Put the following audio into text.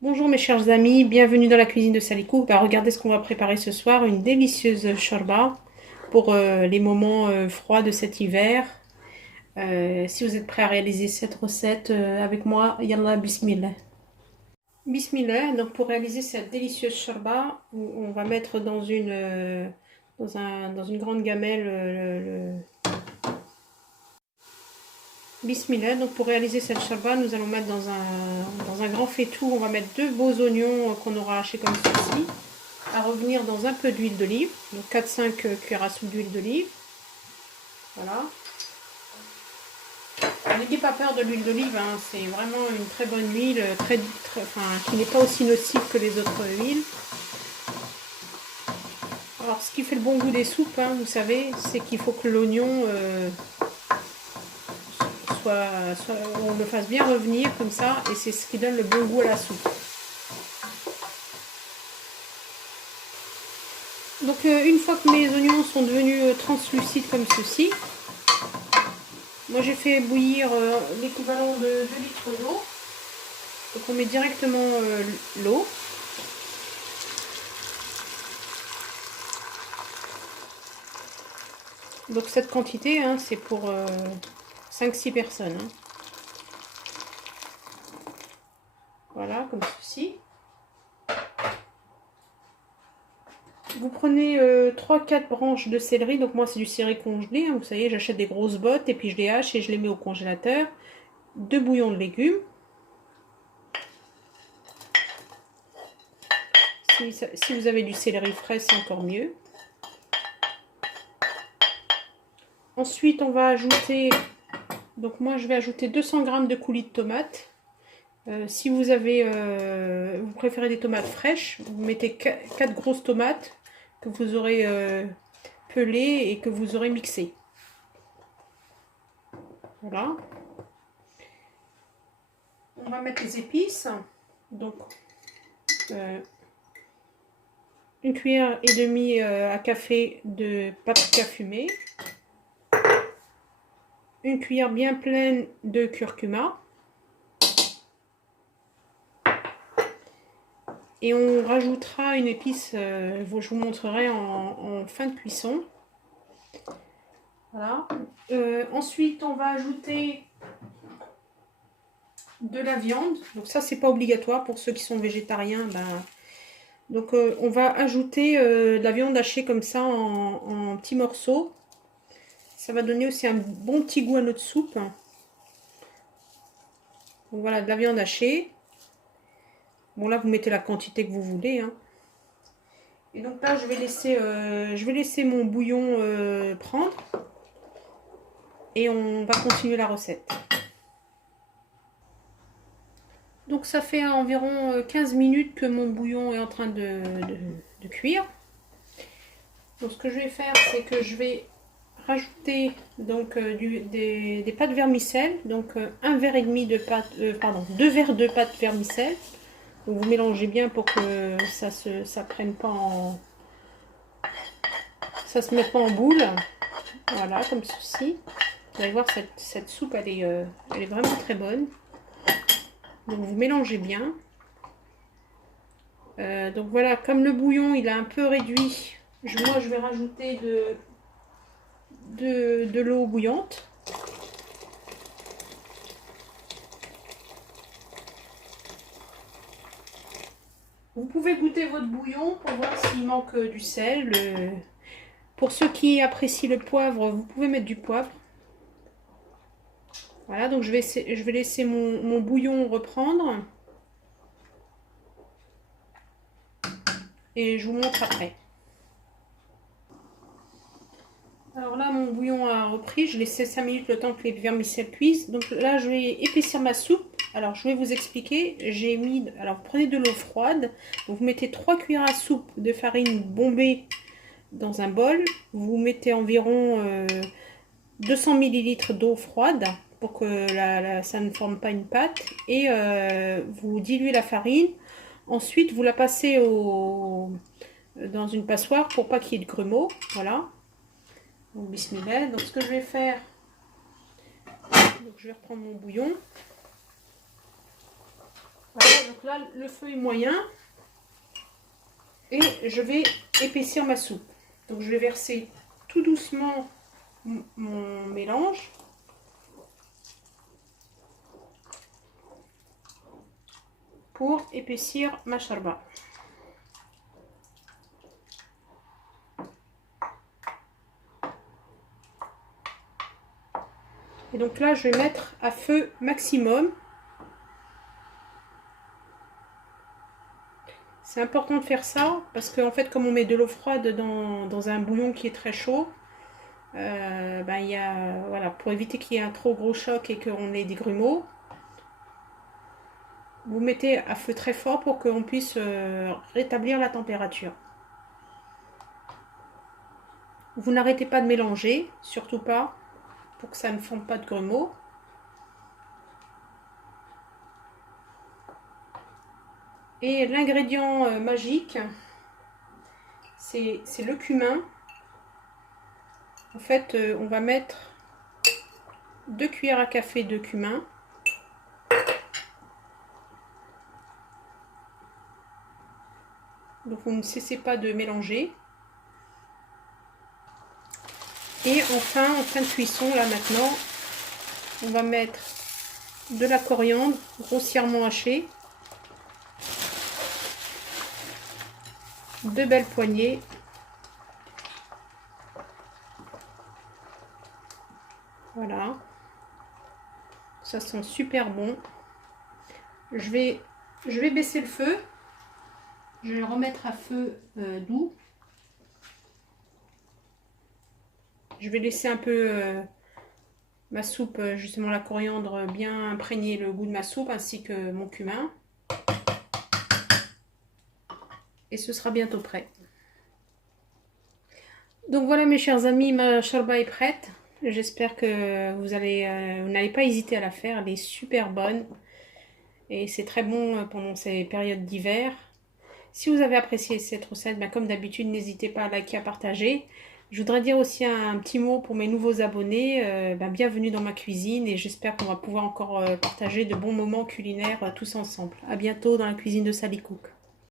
Bonjour mes chers amis, bienvenue dans la cuisine de Salikou. Regardez ce qu'on va préparer ce soir, une délicieuse shorba pour les moments froids de cet hiver. Si vous êtes prêts à réaliser cette recette avec moi, yallah bismillah. Bismillah, donc pour réaliser cette délicieuse shorba, on va mettre dans une grande gamelle Bismillah, donc pour réaliser cette shorba, nous allons mettre dans un grand faitout, on va mettre deux beaux oignons qu'on aura hachés comme ceci, à revenir dans un peu d'huile d'olive, donc 4-5 cuillères à soupe d'huile d'olive. Voilà. N'ayez pas peur de l'huile d'olive, hein, c'est vraiment une très bonne huile, qui n'est pas aussi nocive que les autres huiles. Alors ce qui fait le bon goût des soupes, hein, vous savez, c'est qu'il faut que l'oignon on le fasse bien revenir comme ça, et c'est ce qui donne le bon goût à la soupe. Donc une fois que mes oignons sont devenus translucides comme ceci, moi j'ai fait bouillir l'équivalent de 2 litres d'eau. Donc on met directement l'eau. Donc cette quantité, hein, c'est pour 5-6 personnes. Hein. Voilà, comme ceci. Vous prenez 3-4 branches de céleri. Donc moi c'est du céleri congelé. Hein, vous savez, j'achète des grosses bottes et puis je les hache et je les mets au congélateur. 2 bouillons de légumes. Si vous avez du céleri frais, c'est encore mieux. Ensuite, on va ajouter, donc moi je vais ajouter 200 g de coulis de tomates. Si vous préférez des tomates fraîches, vous mettez 4 grosses tomates que vous aurez pelées et que vous aurez mixées. Voilà. On va mettre les épices. Donc, 1,5 cuillère à café de paprika fumé. 1 cuillère bien pleine de curcuma. Et on rajoutera une épice, je vous montrerai en fin de cuisson. Voilà. Ensuite, on va ajouter de la viande. Donc ça, c'est pas obligatoire pour ceux qui sont végétariens. Donc on va ajouter de la viande hachée comme ça en petits morceaux. Ça va donner aussi un bon petit goût à notre soupe. Donc voilà, de la viande hachée. Bon là, vous mettez la quantité que vous voulez. Hein. Et donc là, je vais laisser mon bouillon prendre. Et on va continuer la recette. Donc ça fait environ 15 minutes que mon bouillon est en train de cuire. Donc ce que je vais faire, c'est que je vais rajouter donc des pâtes vermicelles, donc un verre et demi de pâte, 2 verres de pâte vermicelle. Donc vous mélangez bien pour que ça prenne pas ça se mette pas en boule. Voilà, comme ceci. Vous allez voir, cette soupe, elle est vraiment très bonne. Donc vous mélangez bien. Donc voilà, comme le bouillon il a un peu réduit, moi je vais rajouter de l'eau bouillante. Vous pouvez goûter votre bouillon pour voir s'il manque du sel. Pour ceux qui apprécient le poivre, vous pouvez mettre du poivre. Voilà, donc je vais laisser mon bouillon reprendre. Et je vous montre après. Alors là, mon bouillon a repris. Je laissais 5 minutes le temps que les vermicelles cuisent. Donc là, je vais épaissir ma soupe. Alors, je vais vous expliquer. Alors, vous prenez de l'eau froide. Donc, vous mettez 3 cuillères à soupe de farine bombée dans un bol. Vous mettez environ 200 ml d'eau froide pour que ça ne forme pas une pâte. Et vous diluez la farine. Ensuite, vous la passez dans une passoire pour pas qu'il y ait de grumeaux. Voilà. Donc, bismillah. Donc, ce que je vais faire, donc je vais reprendre mon bouillon. Voilà, donc Donc là, le feu est moyen. Et je vais épaissir ma soupe. Donc je vais verser tout doucement mon mélange. Pour épaissir ma charba. Et donc là, je vais mettre à feu maximum. C'est important de faire ça parce qu'en fait, comme on met de l'eau froide dans un bouillon qui est très chaud, voilà, pour éviter qu'il y ait un trop gros choc et qu'on ait des grumeaux, vous mettez à feu très fort pour qu'on puisse rétablir la température. Vous n'arrêtez pas de mélanger, surtout pas, pour que ça ne fonde pas de grumeaux. Et l'ingrédient magique, c'est le cumin. En fait, on va mettre 2 cuillères à café de cumin. Donc vous ne cessez pas de mélanger. Et enfin, en fin de cuisson, là maintenant, on va mettre de la coriandre grossièrement hachée. 2 belles poignées. Voilà. Ça sent super bon. Je vais baisser le feu. Je vais le remettre à feu doux. Je vais laisser un peu ma soupe, justement la coriandre, bien imprégner le goût de ma soupe ainsi que mon cumin. Et ce sera bientôt prêt. Donc voilà mes chers amis, ma charba est prête. J'espère que vous n'allez pas hésiter à la faire. Elle est super bonne. Et c'est très bon pendant ces périodes d'hiver. Si vous avez apprécié cette recette, comme d'habitude, n'hésitez pas à liker, à partager. Je voudrais dire aussi un petit mot pour mes nouveaux abonnés. Bienvenue dans ma cuisine et j'espère qu'on va pouvoir encore partager de bons moments culinaires tous ensemble. À bientôt dans la cuisine de Sally Cook.